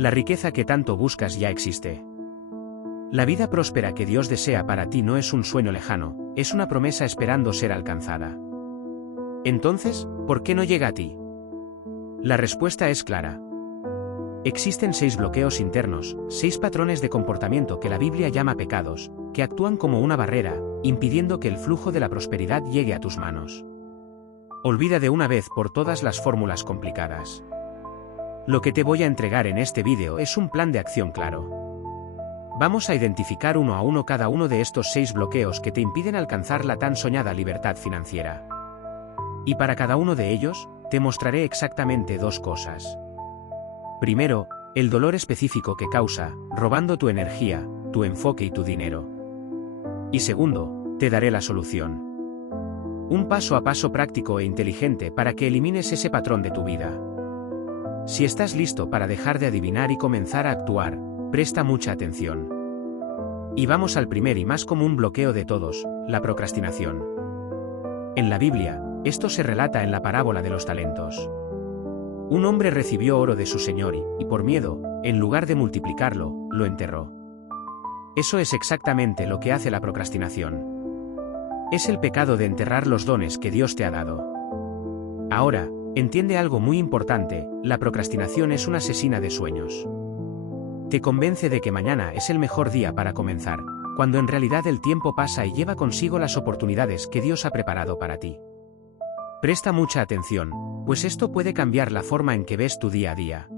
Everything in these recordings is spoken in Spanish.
La riqueza que tanto buscas ya existe. La vida próspera que Dios desea para ti no es un sueño lejano, es una promesa esperando ser alcanzada. Entonces, ¿por qué no llega a ti? La respuesta es clara. Existen 6 bloqueos internos, 6 patrones de comportamiento que la Biblia llama pecados, que actúan como una barrera, impidiendo que el flujo de la prosperidad llegue a tus manos. Olvida de una vez por todas las fórmulas complicadas. Lo que te voy a entregar en este vídeo es un plan de acción claro. Vamos a identificar uno a uno cada uno de estos 6 bloqueos que te impiden alcanzar la tan soñada libertad financiera. Y para cada uno de ellos, te mostraré exactamente 2 cosas. Primero, el dolor específico que causa, robando tu energía, tu enfoque y tu dinero. Y segundo, te daré la solución. Un paso a paso práctico e inteligente para que elimines ese patrón de tu vida. Si estás listo para dejar de adivinar y comenzar a actuar, presta mucha atención. Y vamos al primer y más común bloqueo de todos, la procrastinación. En la Biblia, esto se relata en la parábola de los talentos. Un hombre recibió oro de su señor y por miedo, en lugar de multiplicarlo, lo enterró. Eso es exactamente lo que hace la procrastinación. Es el pecado de enterrar los dones que Dios te ha dado. Ahora, entiende algo muy importante, la procrastinación es una asesina de sueños. Te convence de que mañana es el mejor día para comenzar, cuando en realidad el tiempo pasa y lleva consigo las oportunidades que Dios ha preparado para ti. Presta mucha atención, pues esto puede cambiar la forma en que ves tu día a día.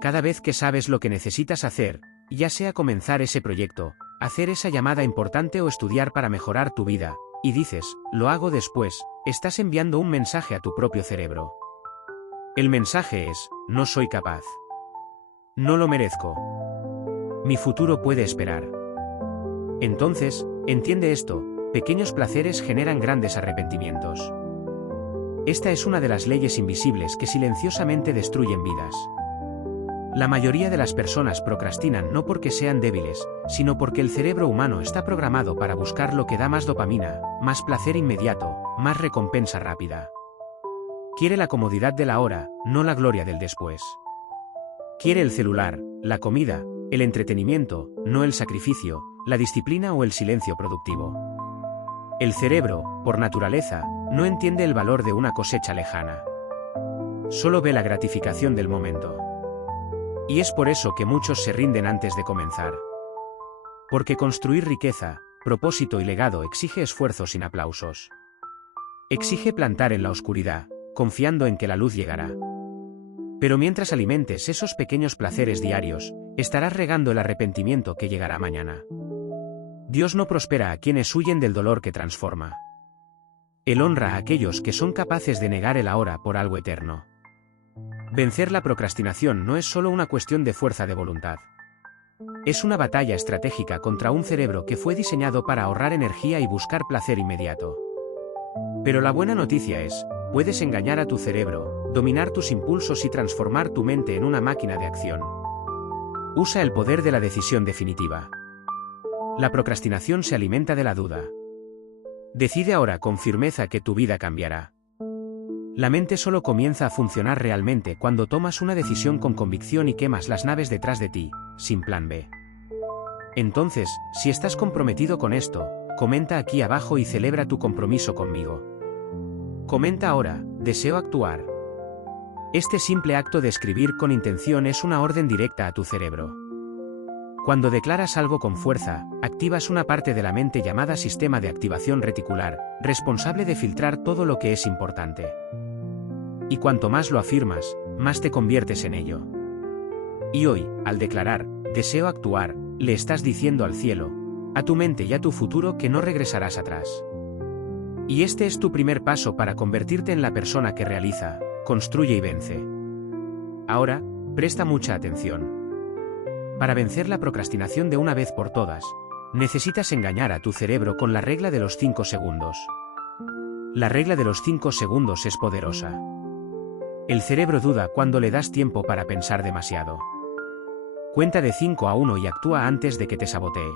Cada vez que sabes lo que necesitas hacer, ya sea comenzar ese proyecto, hacer esa llamada importante o estudiar para mejorar tu vida, y dices, lo hago después, estás enviando un mensaje a tu propio cerebro. El mensaje es, no soy capaz. No lo merezco. Mi futuro puede esperar. Entonces, entiende esto, pequeños placeres generan grandes arrepentimientos. Esta es una de las leyes invisibles que silenciosamente destruyen vidas. La mayoría de las personas procrastinan no porque sean débiles, sino porque el cerebro humano está programado para buscar lo que da más dopamina, más placer inmediato, más recompensa rápida. Quiere la comodidad de la ahora, no la gloria del después. Quiere el celular, la comida, el entretenimiento, no el sacrificio, la disciplina o el silencio productivo. El cerebro, por naturaleza, no entiende el valor de una cosecha lejana. Solo ve la gratificación del momento. Y es por eso que muchos se rinden antes de comenzar. Porque construir riqueza, propósito y legado exige esfuerzo sin aplausos. Exige plantar en la oscuridad, confiando en que la luz llegará. Pero mientras alimentes esos pequeños placeres diarios, estarás regando el arrepentimiento que llegará mañana. Dios no prospera a quienes huyen del dolor que transforma. Él honra a aquellos que son capaces de negar el ahora por algo eterno. Vencer la procrastinación no es solo una cuestión de fuerza de voluntad. Es una batalla estratégica contra un cerebro que fue diseñado para ahorrar energía y buscar placer inmediato. Pero la buena noticia es, puedes engañar a tu cerebro, dominar tus impulsos y transformar tu mente en una máquina de acción. Usa el poder de la decisión definitiva. La procrastinación se alimenta de la duda. Decide ahora con firmeza que tu vida cambiará. La mente solo comienza a funcionar realmente cuando tomas una decisión con convicción y quemas las naves detrás de ti, sin plan B. Entonces, si estás comprometido con esto, comenta aquí abajo y celebra tu compromiso conmigo. Comenta ahora, deseo actuar. Este simple acto de escribir con intención es una orden directa a tu cerebro. Cuando declaras algo con fuerza, activas una parte de la mente llamada sistema de activación reticular, responsable de filtrar todo lo que es importante. Y cuanto más lo afirmas, más te conviertes en ello. Y hoy, al declarar, deseo actuar, le estás diciendo al cielo, a tu mente y a tu futuro que no regresarás atrás. Y este es tu primer paso para convertirte en la persona que realiza, construye y vence. Ahora, presta mucha atención. Para vencer la procrastinación de una vez por todas, necesitas engañar a tu cerebro con la regla de los 5 segundos. La regla de los 5 segundos es poderosa. El cerebro duda cuando le das tiempo para pensar demasiado. Cuenta de 5 a 1 y actúa antes de que te sabotee.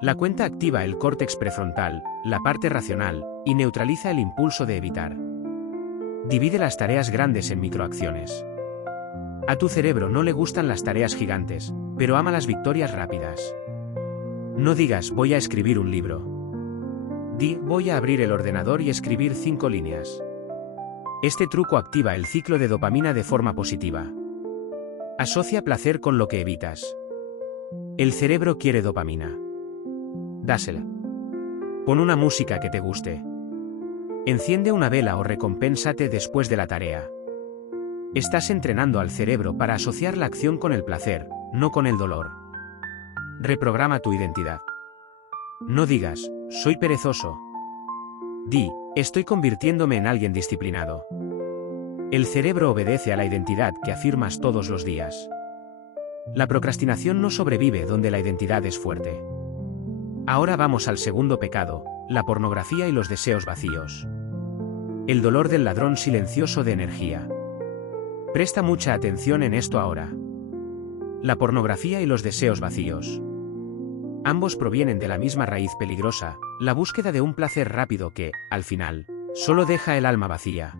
La cuenta activa el córtex prefrontal, la parte racional, y neutraliza el impulso de evitar. Divide las tareas grandes en microacciones. A tu cerebro no le gustan las tareas gigantes, pero ama las victorias rápidas. No digas voy a escribir un libro. Di voy a abrir el ordenador y escribir 5 líneas. Este truco activa el ciclo de dopamina de forma positiva. Asocia placer con lo que evitas. El cerebro quiere dopamina. Dásela. Pon una música que te guste. Enciende una vela o recompénsate después de la tarea. Estás entrenando al cerebro para asociar la acción con el placer, no con el dolor. Reprograma tu identidad. No digas, soy perezoso. Di, estoy convirtiéndome en alguien disciplinado. El cerebro obedece a la identidad que afirmas todos los días. La procrastinación no sobrevive donde la identidad es fuerte. Ahora vamos al segundo pecado, la pornografía y los deseos vacíos. El dolor del ladrón silencioso de energía. Presta mucha atención en esto ahora. La pornografía y los deseos vacíos. Ambos provienen de la misma raíz peligrosa, la búsqueda de un placer rápido que, al final, solo deja el alma vacía.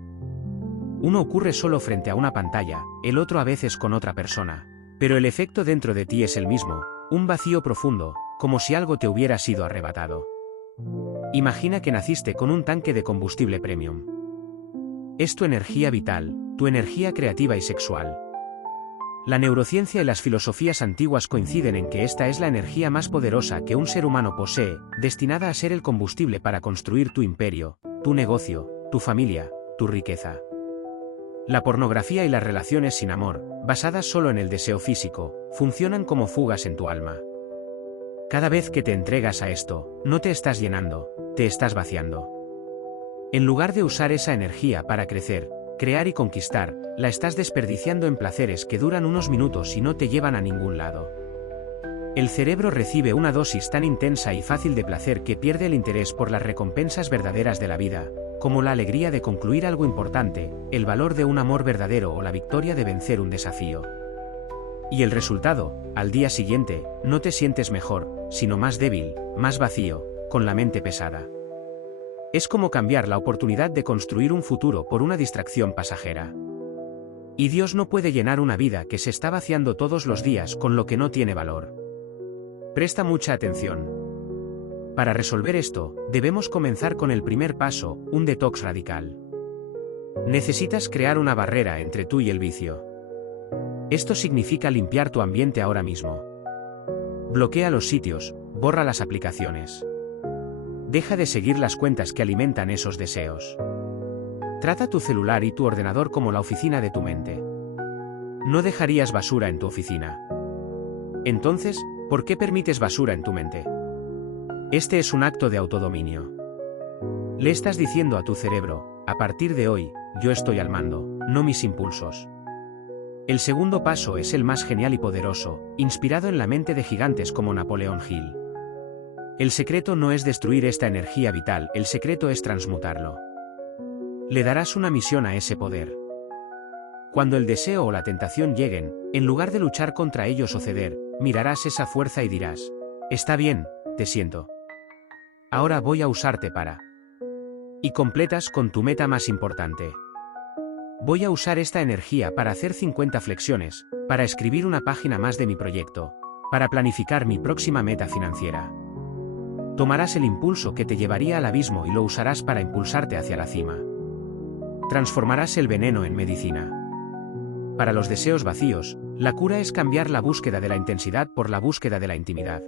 Uno ocurre solo frente a una pantalla, el otro a veces con otra persona, pero el efecto dentro de ti es el mismo, un vacío profundo, como si algo te hubiera sido arrebatado. Imagina que naciste con un tanque de combustible premium. Es tu energía vital, tu energía creativa y sexual. La neurociencia y las filosofías antiguas coinciden en que esta es la energía más poderosa que un ser humano posee, destinada a ser el combustible para construir tu imperio, tu negocio, tu familia, tu riqueza. La pornografía y las relaciones sin amor, basadas solo en el deseo físico, funcionan como fugas en tu alma. Cada vez que te entregas a esto, no te estás llenando, te estás vaciando. En lugar de usar esa energía para crecer, crear y conquistar, la estás desperdiciando en placeres que duran unos minutos y no te llevan a ningún lado. El cerebro recibe una dosis tan intensa y fácil de placer que pierde el interés por las recompensas verdaderas de la vida, como la alegría de concluir algo importante, el valor de un amor verdadero o la victoria de vencer un desafío. Y el resultado, al día siguiente, no te sientes mejor, sino más débil, más vacío, con la mente pesada. Es como cambiar la oportunidad de construir un futuro por una distracción pasajera. Y Dios no puede llenar una vida que se está vaciando todos los días con lo que no tiene valor. Presta mucha atención. Para resolver esto, debemos comenzar con el primer paso, un detox radical. Necesitas crear una barrera entre tú y el vicio. Esto significa limpiar tu ambiente ahora mismo. Bloquea los sitios, borra las aplicaciones. Deja de seguir las cuentas que alimentan esos deseos. Trata tu celular y tu ordenador como la oficina de tu mente. No dejarías basura en tu oficina. Entonces, ¿por qué permites basura en tu mente? Este es un acto de autodominio. Le estás diciendo a tu cerebro, a partir de hoy, yo estoy al mando, no mis impulsos. El segundo paso es el más genial y poderoso, inspirado en la mente de gigantes como Napoleón Hill. El secreto no es destruir esta energía vital, el secreto es transmutarlo. Le darás una misión a ese poder. Cuando el deseo o la tentación lleguen, en lugar de luchar contra ellos o ceder, mirarás esa fuerza y dirás, está bien, te siento. Ahora voy a usarte para... Y completas con tu meta más importante. Voy a usar esta energía para hacer 50 flexiones, para escribir una página más de mi proyecto, para planificar mi próxima meta financiera. Tomarás el impulso que te llevaría al abismo y lo usarás para impulsarte hacia la cima. Transformarás el veneno en medicina. Para los deseos vacíos, la cura es cambiar la búsqueda de la intensidad por la búsqueda de la intimidad.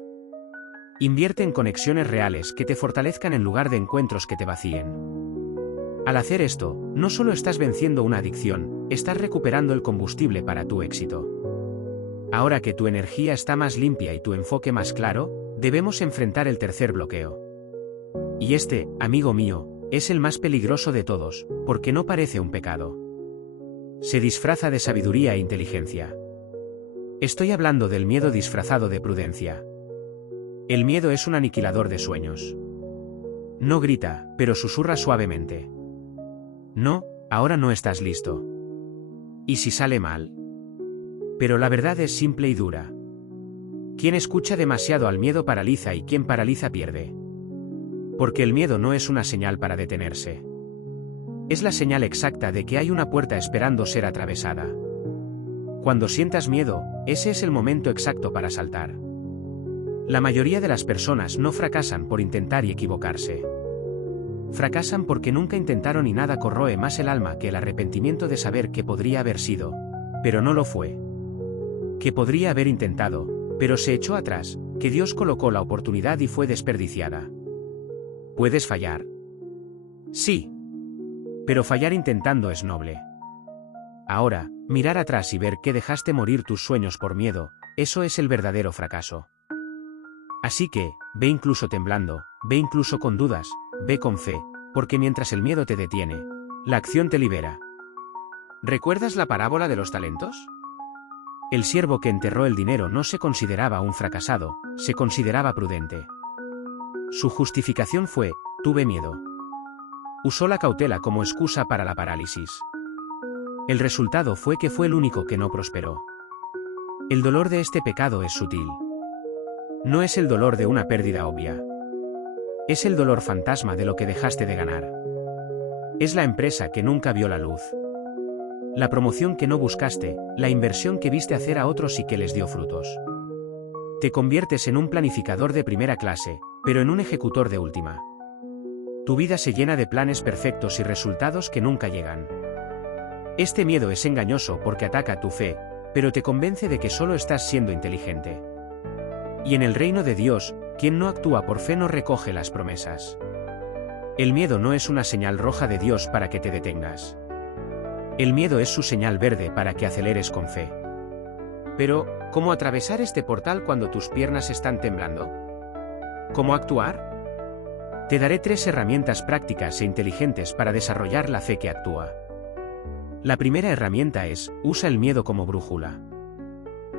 Invierte en conexiones reales que te fortalezcan en lugar de encuentros que te vacíen. Al hacer esto, no solo estás venciendo una adicción, estás recuperando el combustible para tu éxito. Ahora que tu energía está más limpia y tu enfoque más claro, debemos enfrentar el tercer bloqueo. Y este, amigo mío, es el más peligroso de todos, porque no parece un pecado. Se disfraza de sabiduría e inteligencia. Estoy hablando del miedo disfrazado de prudencia. El miedo es un aniquilador de sueños. No grita, pero susurra suavemente. No, ahora no estás listo. ¿Y si sale mal? Pero la verdad es simple y dura. Quien escucha demasiado al miedo paraliza y quien paraliza pierde. Porque el miedo no es una señal para detenerse. Es la señal exacta de que hay una puerta esperando ser atravesada. Cuando sientas miedo, ese es el momento exacto para saltar. La mayoría de las personas no fracasan por intentar y equivocarse. Fracasan porque nunca intentaron y nada corroe más el alma que el arrepentimiento de saber que podría haber sido, pero no lo fue. Que podría haber intentado, pero se echó atrás, que Dios colocó la oportunidad y fue desperdiciada. ¿Puedes fallar? Sí. Pero fallar intentando es noble. Ahora, mirar atrás y ver que dejaste morir tus sueños por miedo, eso es el verdadero fracaso. Así que, ve incluso temblando, ve incluso con dudas, ve con fe, porque mientras el miedo te detiene, la acción te libera. ¿Recuerdas la parábola de los talentos? El siervo que enterró el dinero no se consideraba un fracasado, se consideraba prudente. Su justificación fue: tuve miedo. Usó la cautela como excusa para la parálisis. El resultado fue que fue el único que no prosperó. El dolor de este pecado es sutil. No es el dolor de una pérdida obvia. Es el dolor fantasma de lo que dejaste de ganar. Es la empresa que nunca vio la luz. La promoción que no buscaste, la inversión que viste hacer a otros y que les dio frutos. Te conviertes en un planificador de primera clase, pero en un ejecutor de última. Tu vida se llena de planes perfectos y resultados que nunca llegan. Este miedo es engañoso porque ataca tu fe, pero te convence de que solo estás siendo inteligente. Y en el reino de Dios, quien no actúa por fe no recoge las promesas. El miedo no es una señal roja de Dios para que te detengas. El miedo es su señal verde para que aceleres con fe. Pero, ¿cómo atravesar este portal cuando tus piernas están temblando? ¿Cómo actuar? Te daré 3 herramientas prácticas e inteligentes para desarrollar la fe que actúa. La primera herramienta es: usa el miedo como brújula.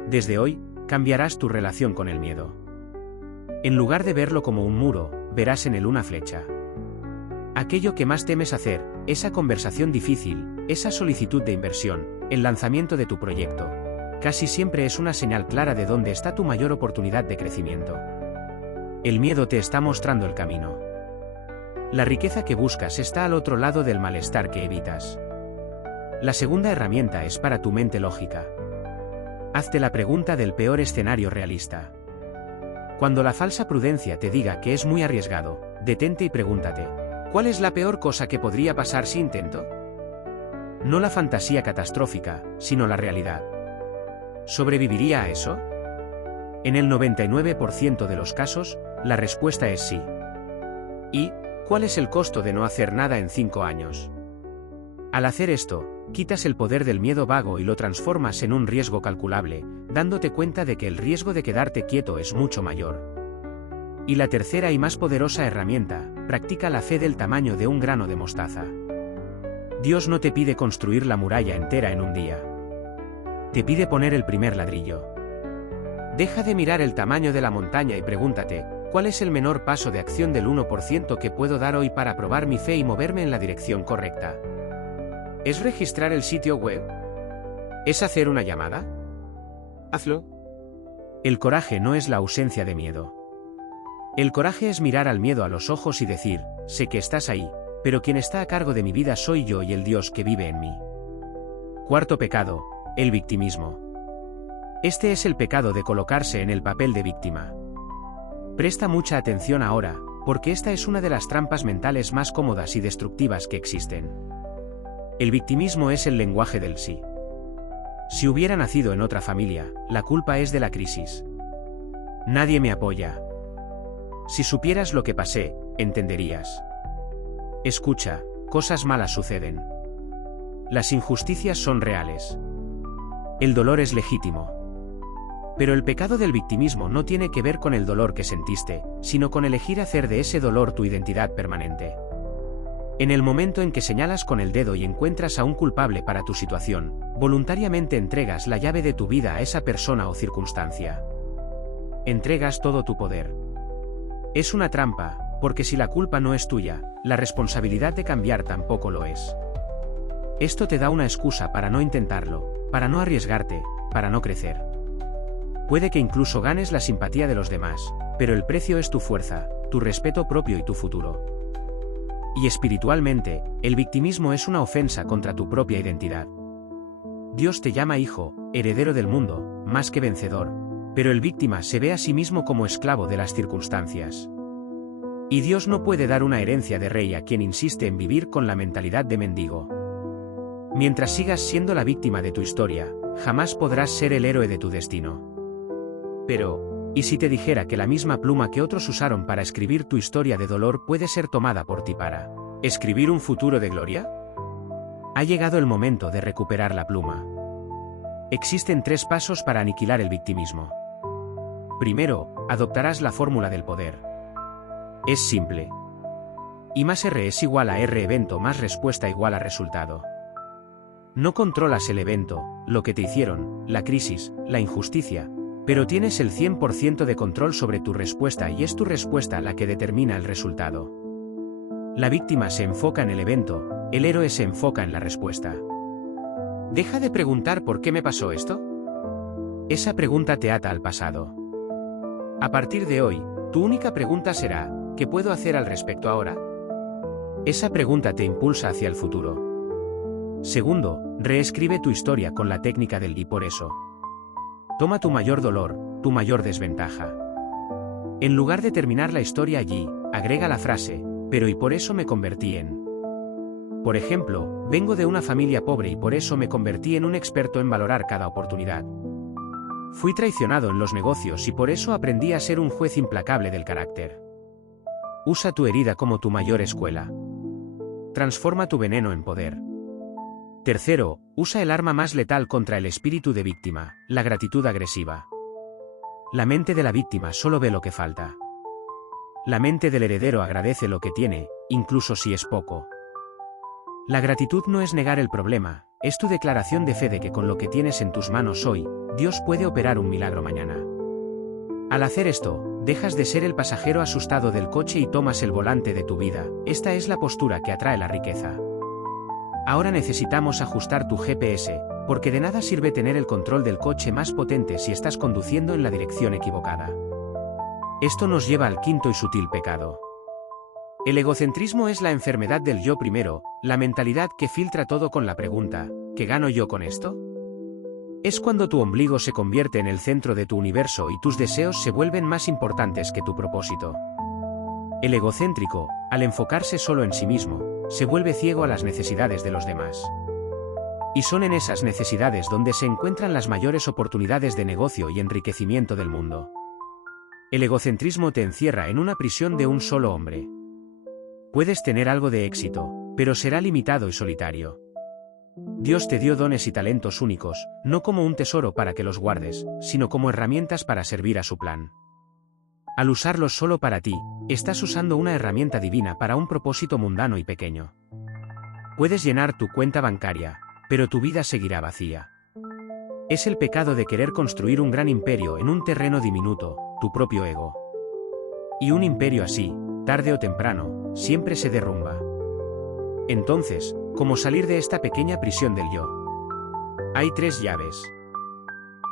Desde hoy, cambiarás tu relación con el miedo. En lugar de verlo como un muro, verás en él una flecha. Aquello que más temes hacer, esa conversación difícil, esa solicitud de inversión, el lanzamiento de tu proyecto, casi siempre es una señal clara de dónde está tu mayor oportunidad de crecimiento. El miedo te está mostrando el camino. La riqueza que buscas está al otro lado del malestar que evitas. La segunda herramienta es para tu mente lógica. Hazte la pregunta del peor escenario realista. Cuando la falsa prudencia te diga que es muy arriesgado, detente y pregúntate: ¿cuál es la peor cosa que podría pasar si intento? No la fantasía catastrófica, sino la realidad. ¿Sobreviviría a eso? En el 99% de los casos, la respuesta es sí. ¿Y cuál es el costo de no hacer nada en 5 años? Al hacer esto, quitas el poder del miedo vago y lo transformas en un riesgo calculable, dándote cuenta de que el riesgo de quedarte quieto es mucho mayor. Y la tercera y más poderosa herramienta: practica la fe del tamaño de un grano de mostaza. Dios no te pide construir la muralla entera en un día. Te pide poner el primer ladrillo. Deja de mirar el tamaño de la montaña y pregúntate: ¿cuál es el menor paso de acción del 1% que puedo dar hoy para probar mi fe y moverme en la dirección correcta? ¿Es registrar el sitio web? ¿Es hacer una llamada? Hazlo. El coraje no es la ausencia de miedo. El coraje es mirar al miedo a los ojos y decir: sé que estás ahí, pero quien está a cargo de mi vida soy yo y el Dios que vive en mí. Cuarto pecado: el victimismo. Este es el pecado de colocarse en el papel de víctima. Presta mucha atención ahora, porque esta es una de las trampas mentales más cómodas y destructivas que existen. El victimismo es el lenguaje del sí. Si hubiera nacido en otra familia, la culpa es de la crisis. Nadie me apoya. Si supieras lo que pasé, entenderías. Escucha, cosas malas suceden. Las injusticias son reales. El dolor es legítimo. Pero el pecado del victimismo no tiene que ver con el dolor que sentiste, sino con elegir hacer de ese dolor tu identidad permanente. En el momento en que señalas con el dedo y encuentras a un culpable para tu situación, voluntariamente entregas la llave de tu vida a esa persona o circunstancia. Entregas todo tu poder. Es una trampa, porque si la culpa no es tuya, la responsabilidad de cambiar tampoco lo es. Esto te da una excusa para no intentarlo, para no arriesgarte, para no crecer. Puede que incluso ganes la simpatía de los demás, pero el precio es tu fuerza, tu respeto propio y tu futuro. Y espiritualmente, el victimismo es una ofensa contra tu propia identidad. Dios te llama hijo, heredero del mundo, más que vencedor, pero el víctima se ve a sí mismo como esclavo de las circunstancias. Y Dios no puede dar una herencia de rey a quien insiste en vivir con la mentalidad de mendigo. Mientras sigas siendo la víctima de tu historia, jamás podrás ser el héroe de tu destino. Pero, ¿y si te dijera que la misma pluma que otros usaron para escribir tu historia de dolor puede ser tomada por ti para escribir un futuro de gloria? Ha llegado el momento de recuperar la pluma. Existen 3 pasos para aniquilar el victimismo. Primero, adoptarás la fórmula del poder. Es simple. I más R es igual a R evento más respuesta igual a resultado. No controlas el evento, lo que te hicieron, la crisis, la injusticia, pero tienes el 100% de control sobre tu respuesta y es tu respuesta la que determina el resultado. La víctima se enfoca en el evento, el héroe se enfoca en la respuesta. Deja de preguntar ¿por qué me pasó esto? Esa pregunta te ata al pasado. A partir de hoy, tu única pregunta será, ¿qué puedo hacer al respecto ahora? Esa pregunta te impulsa hacia el futuro. Segundo, reescribe tu historia con la técnica del y por eso. Toma tu mayor dolor, tu mayor desventaja. En lugar de terminar la historia allí, agrega la frase, pero y por eso me convertí en. Por ejemplo, vengo de una familia pobre y por eso me convertí en un experto en valorar cada oportunidad. Fui traicionado en los negocios y por eso aprendí a ser un juez implacable del carácter. Usa tu herida como tu mayor escuela. Transforma tu veneno en poder. Tercero, usa el arma más letal contra el espíritu de víctima, la gratitud agresiva. La mente de la víctima solo ve lo que falta. La mente del heredero agradece lo que tiene, incluso si es poco. La gratitud no es negar el problema, es tu declaración de fe de que con lo que tienes en tus manos hoy, Dios puede operar un milagro mañana. Al hacer esto, dejas de ser el pasajero asustado del coche y tomas el volante de tu vida. Esta es la postura que atrae la riqueza. Ahora necesitamos ajustar tu GPS, porque de nada sirve tener el control del coche más potente si estás conduciendo en la dirección equivocada. Esto nos lleva al quinto y sutil pecado. El egocentrismo es la enfermedad del yo primero, la mentalidad que filtra todo con la pregunta, ¿qué gano yo con esto? Es cuando tu ombligo se convierte en el centro de tu universo y tus deseos se vuelven más importantes que tu propósito. El egocéntrico, al enfocarse solo en sí mismo, se vuelve ciego a las necesidades de los demás. Y son en esas necesidades donde se encuentran las mayores oportunidades de negocio y enriquecimiento del mundo. El egocentrismo te encierra en una prisión de un solo hombre. Puedes tener algo de éxito, pero será limitado y solitario. Dios te dio dones y talentos únicos, no como un tesoro para que los guardes, sino como herramientas para servir a su plan. Al usarlos solo para ti, estás usando una herramienta divina para un propósito mundano y pequeño. Puedes llenar tu cuenta bancaria, pero tu vida seguirá vacía. Es el pecado de querer construir un gran imperio en un terreno diminuto, tu propio ego. Y un imperio así, tarde o temprano, siempre se derrumba. Entonces, ¿cómo salir de esta pequeña prisión del yo? Hay 3 llaves.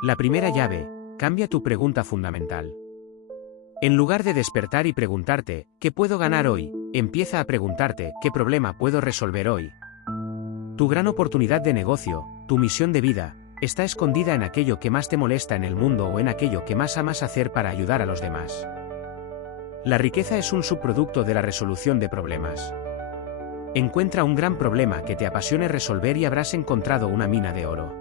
La primera llave, cambia tu pregunta fundamental. En lugar de despertar y preguntarte, ¿qué puedo ganar hoy?, empieza a preguntarte, ¿qué problema puedo resolver hoy? Tu gran oportunidad de negocio, tu misión de vida, está escondida en aquello que más te molesta en el mundo o en aquello que más amas hacer para ayudar a los demás. La riqueza es un subproducto de la resolución de problemas. Encuentra un gran problema que te apasione resolver y habrás encontrado una mina de oro.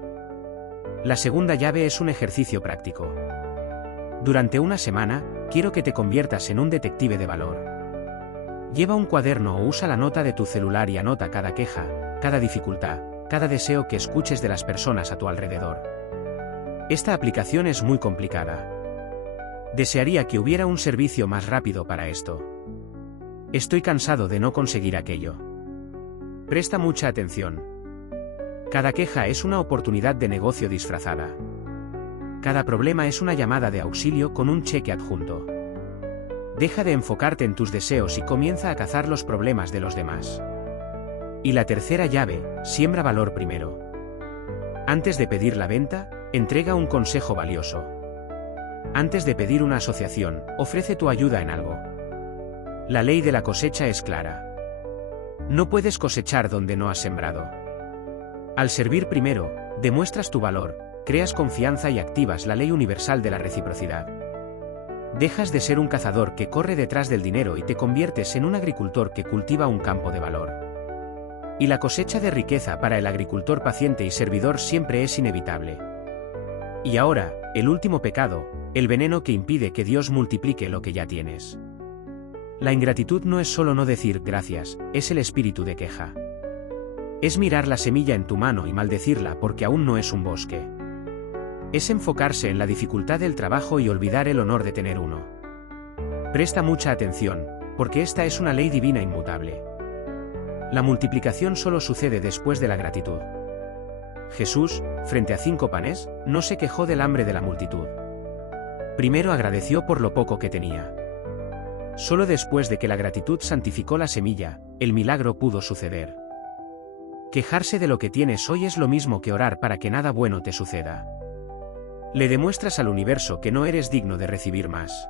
La segunda llave es un ejercicio práctico. Durante una semana, quiero que te conviertas en un detective de valor. Lleva un cuaderno o usa la nota de tu celular y anota cada queja, cada dificultad, cada deseo que escuches de las personas a tu alrededor. Esta aplicación es muy complicada. Desearía que hubiera un servicio más rápido para esto. Estoy cansado de no conseguir aquello. Presta mucha atención. Cada queja es una oportunidad de negocio disfrazada. Cada problema es una llamada de auxilio con un cheque adjunto. Deja de enfocarte en tus deseos y comienza a cazar los problemas de los demás. Y la tercera llave, siembra valor primero. Antes de pedir la venta, entrega un consejo valioso. Antes de pedir una asociación, ofrece tu ayuda en algo. La ley de la cosecha es clara. No puedes cosechar donde no has sembrado. Al servir primero, Demuestras tu valor, creas confianza y activas la ley universal de la reciprocidad. Dejas de ser un cazador que corre detrás del dinero y te conviertes en un agricultor que cultiva un campo de valor. Y la cosecha de riqueza para el agricultor paciente y servidor siempre es inevitable. Y ahora, el último pecado, el veneno que impide que Dios multiplique lo que ya tienes. La ingratitud no es solo no decir gracias, es el espíritu de queja. Es mirar la semilla en tu mano y maldecirla porque aún no es un bosque. Es enfocarse en la dificultad del trabajo y olvidar el honor de tener uno. Presta mucha atención, porque esta es una ley divina inmutable. La multiplicación solo sucede después de la gratitud. Jesús, frente a 5 panes, no se quejó del hambre de la multitud. Primero agradeció por lo poco que tenía. Solo después de que la gratitud santificó la semilla, el milagro pudo suceder. Quejarse de lo que tienes hoy es lo mismo que orar para que nada bueno te suceda. Le demuestras al universo que no eres digno de recibir más.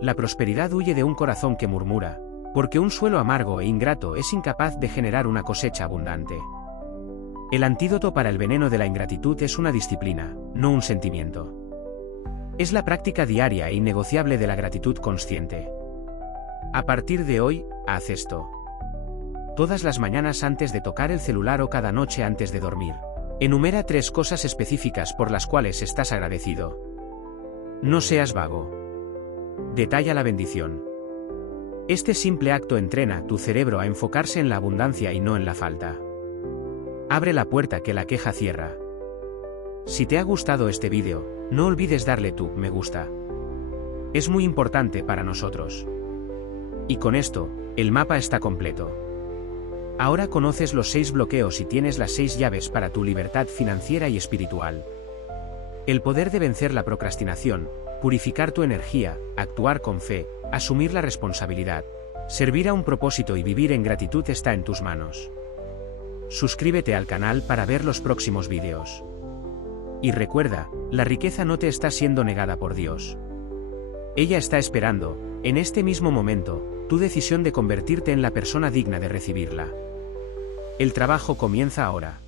La prosperidad huye de un corazón que murmura, porque un suelo amargo e ingrato es incapaz de generar una cosecha abundante. El antídoto para el veneno de la ingratitud es una disciplina, no un sentimiento. Es la práctica diaria e innegociable de la gratitud consciente. A partir de hoy, haz esto. Todas las mañanas antes de tocar el celular o cada noche antes de dormir. Enumera 3 cosas específicas por las cuales estás agradecido. No seas vago. Detalla la bendición. Este simple acto entrena tu cerebro a enfocarse en la abundancia y no en la falta. Abre la puerta que la queja cierra. Si te ha gustado este vídeo, no olvides darle tu me gusta. Es muy importante para nosotros. Y con esto, el mapa está completo. Ahora conoces los 6 bloqueos y tienes las 6 llaves para tu libertad financiera y espiritual. El poder de vencer la procrastinación, purificar tu energía, actuar con fe, asumir la responsabilidad, servir a un propósito y vivir en gratitud está en tus manos. Suscríbete al canal para ver los próximos vídeos. Y recuerda, la riqueza no te está siendo negada por Dios. Ella está esperando, en este mismo momento, tu decisión de convertirte en la persona digna de recibirla. El trabajo comienza ahora.